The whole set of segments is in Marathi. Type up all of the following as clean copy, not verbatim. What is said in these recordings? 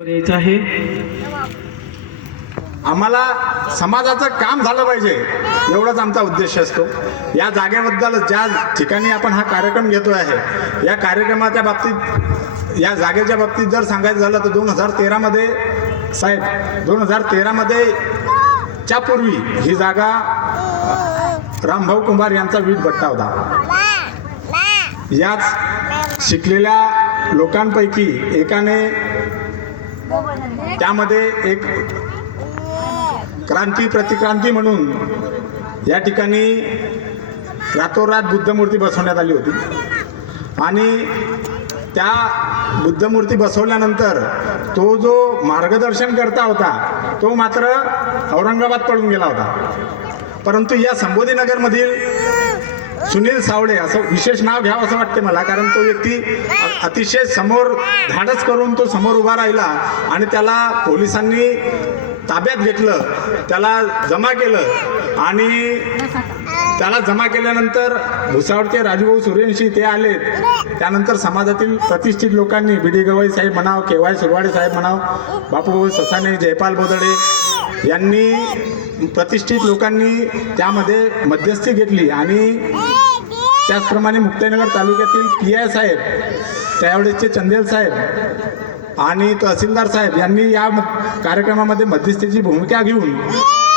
द्यायचं आहे. आम्हाला समाजाचं काम झालं पाहिजे एवढाच आमचा उद्देश असतो. या जागेबद्दल ज्या ठिकाणी आपण हा कार्यक्रम घेतो आहे, या कार्यक्रमाच्या बाबतीत, या जागेच्या बाबतीत जर सांगायचं झालं तर 2013 मध्ये साहेब 2013 मध्ये च्या पूर्वी ही जागा रामभाऊ कुंभार यांचा वीट भट्टा होता. याच शिकलेल्या लोकांपैकी एकाने त्यामध्ये एक क्रांती प्रतिक्रांती म्हणून या ठिकाणी रातोरात बुद्धमूर्ती बसवण्यात आली होती आणि त्या बुद्धमूर्ती बसवल्यानंतर तो जो मार्गदर्शन करता होता तो मात्र औरंगाबाद पळून गेला होता. परंतु या संबोधीनगरमधील सुनील सावळे, असं विशेष नाव घ्यावं असं वाटते मला, कारण तो व्यक्ती अतिशय समोर धाडस करून तो समोर उभा राहिला आणि त्याला पोलिसांनी ताब्यात घेतलं, त्याला जमा केलं आणि त्याला जमा केल्यानंतर भुसावळचे राजूभाऊ सूर्यवंशी ते आले. त्यानंतर समाजातील प्रतिष्ठित लोकांनी बी डी गवई साहेब म्हणाव, के वाय सुरवाडे साहेब म्हणाव, बापूभाऊ ससाने, जयपाल बोदडे यांनी, प्रतिष्ठित लोकांनी त्यामध्ये मध्यस्थी घेतली आणि त्याचप्रमाणे मुक्ताईनगर तालुक्यातील PI साहेब, त्यावेळेसचे चंदेल साहेब आणि तहसीलदार साहेब यांनी या कार्यक्रमामध्ये मध्यस्थीची भूमिका घेऊन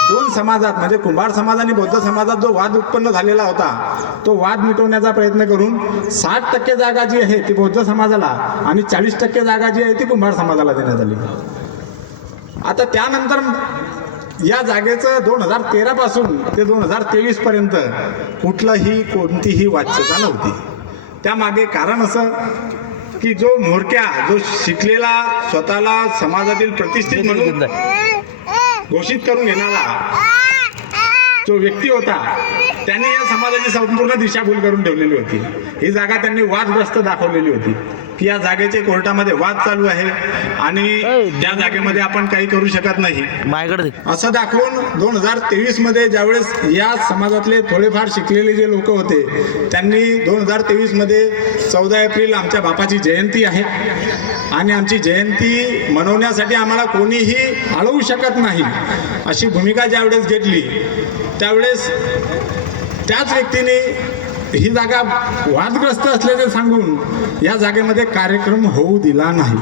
दोन समाजात म्हणजे कुंभार समाज आणि बौद्ध समाजात जो वाद उत्पन्न झालेला होता तो वाद मिटवण्याचा प्रयत्न करून 60% जागा जी आहे ती बौद्ध समाजाला आणि 40% जागा जी आहे ती कुंभार समाजाला देण्यात आली. आता त्यानंतर या जागेचं 2013 पासून ते 2023 पर्यंत कोणतीही वाच्यता नव्हती. त्यामागे कारण असं की जो म्होरक्या, जो शिकलेला, स्वतःला समाजातील प्रतिष्ठित म्हणून घोषित करून घेणारा जो व्यक्ती होता त्यांनी या समाजाची संपूर्ण दिशाभूल करून ठेवलेली होती. ही जागा त्यांनी वादग्रस्त दाखवलेली होती की या जागेचे कोर्टामध्ये वाद चालू आहे आणि त्या जागेमध्ये आपण काही करू शकत नाही असं दाखवून 2023 मध्ये ज्यावेळेस या समाजातले थोडेफार शिकलेले जे लोक होते त्यांनी 2023 मध्ये 14 एप्रिल आमच्या बापाची जयंती आहे आणि आमची जयंती मनवण्यासाठी आम्हाला कोणीही अडवू शकत नाही अशी भूमिका ज्यावेळेस घेतली त्यावेळेस त्याच व्यक्तीने ही जागा वादग्रस्त असल्याचे सांगून या जागेमध्ये कार्यक्रम होऊ दिला नाही.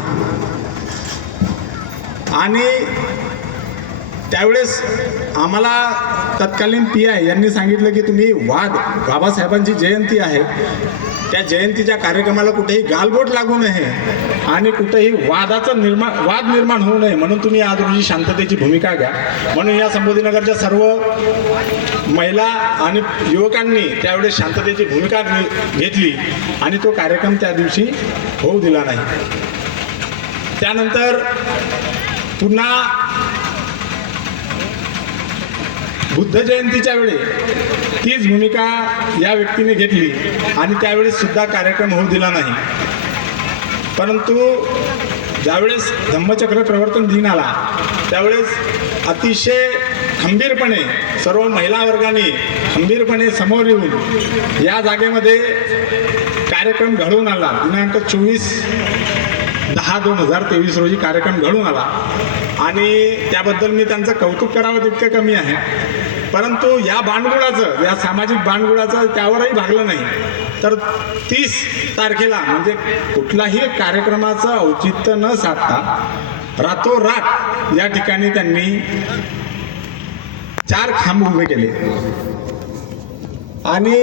आणि त्यावेळेस आम्हाला तत्कालीन PI यांनी सांगितलं की तुम्ही बाबासाहेबांची जयंती आहे, त्या जयंतीच्या कार्यक्रमाला कुठेही गालबोट लागू नये आणि कुठेही वाद निर्माण होऊ नये म्हणून तुम्ही आज रोजी शांततेची भूमिका घ्या. म्हणून या संबोधीनगरच्या सर्व महिला आणि युवकांनी त्यावेळेस शांततेची भूमिका घेतली आणि तो कार्यक्रम त्या दिवशी होऊ दिला नाही. त्यानंतर पुन्हा बुद्ध जयंतीच्या वेळी तीच भूमिका या व्यक्तीने घेतली आणि त्यावेळेस सुद्धा कार्यक्रम होऊ दिला नाही. परंतु ज्यावेळेस धम्मचक्र प्रवर्तन दिन आला त्यावेळेस अतिशय खंबीरपणे सर्व महिला वर्गाने खंबीरपणे समोर येऊन या जागेमध्ये कार्यक्रम घडवून आला. दिनांक 24/10/2023 रोजी कार्यक्रम घडून आला आणि त्याबद्दल मी त्यांचं कौतुक करावं तितकं कमी आहे. परंतु या बाणगुळाचं, या सामाजिक बाणगुळाचं त्यावरही भागलं नाही. तर 30 तारखेला म्हणजे कुठलाही कार्यक्रमाचं औचित्य न साधता रातोरात या ठिकाणी त्यांनी 4 खांब उभे केले आणि